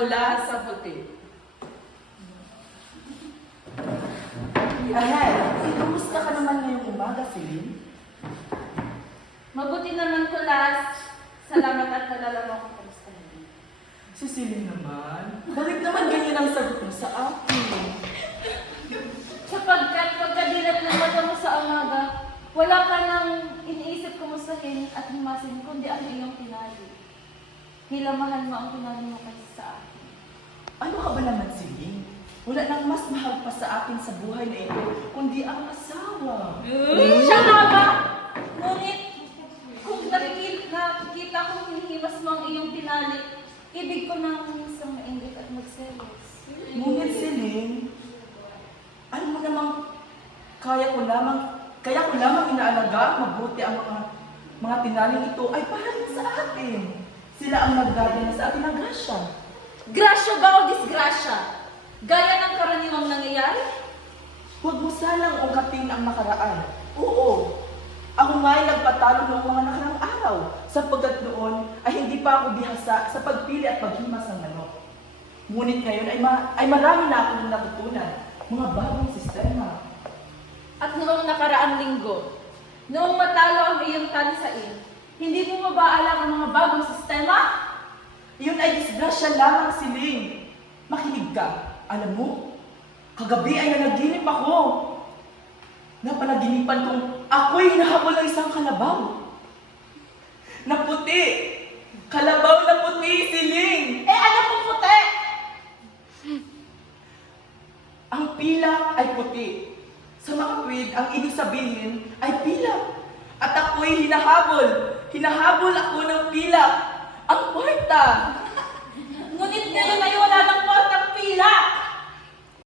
mula sa puti. Ahay, kumusta ka naman ngayong umaga, Celine? Mabuti naman ko last. Salamat at nalalaman ko kumusta naman. Si Celine naman? Bakit naman ganyan ang sagot mo sa akin? Sapagkat pagkadilat ng mata mo sa umaga, wala ka nang iniisip kumustahin at himasin kundi ang iyong tinali. Hilamahan mo ang tinali mo kasi sa akin. Ano ka ba naman, Celine? Wala nang mas mahal pa sa akin sa buhay na ito, kundi ang asawa. Siya nga ba? Ngunit, kung nakikita, nakikita kong hinihimas mo ang iyong tinali, ibig ko nang isang mainggit at magselos. Ngunit, Celine, alam mo namang kaya ko lamang, kaya ko lamang inaalaga mabuti ang mga mga tinaling ito ay para sa atin. Sila ang nagdadala sa atin ng grasya. Grasya ba o disgrasya? Gaya ng karaniwang nangyayari? Huwag mo sanang ungkatin ang nakaraan. Oo, ako nga ay nagpatalo noong mga nakarang araw sapagkat noon ay hindi pa ako bihasa sa pagpili at paghimas ng manok. Ngunit ngayon ay, ma- ay marami na akong natutunan, mga bagong sistema. At noong nakaraang linggo, noong matalo ang iyong talisain, hindi mo mabaalak ang mga bagong sistema? Iyon ay disgrasya lamang siling. Makinig ka. Alam mo, kagabi ay nanaginip ako. Napanaginipan kong ako'y hinahabol ng isang kalabaw. Na puti. Kalabaw na puti, siling. Eh ano kung puti? Ang pilak ay puti. Sa mga tweed, ang ibig sabihin ay pilak. At ako'y hinahabol. Hinahabol ako ng pilak. Ang kwarta.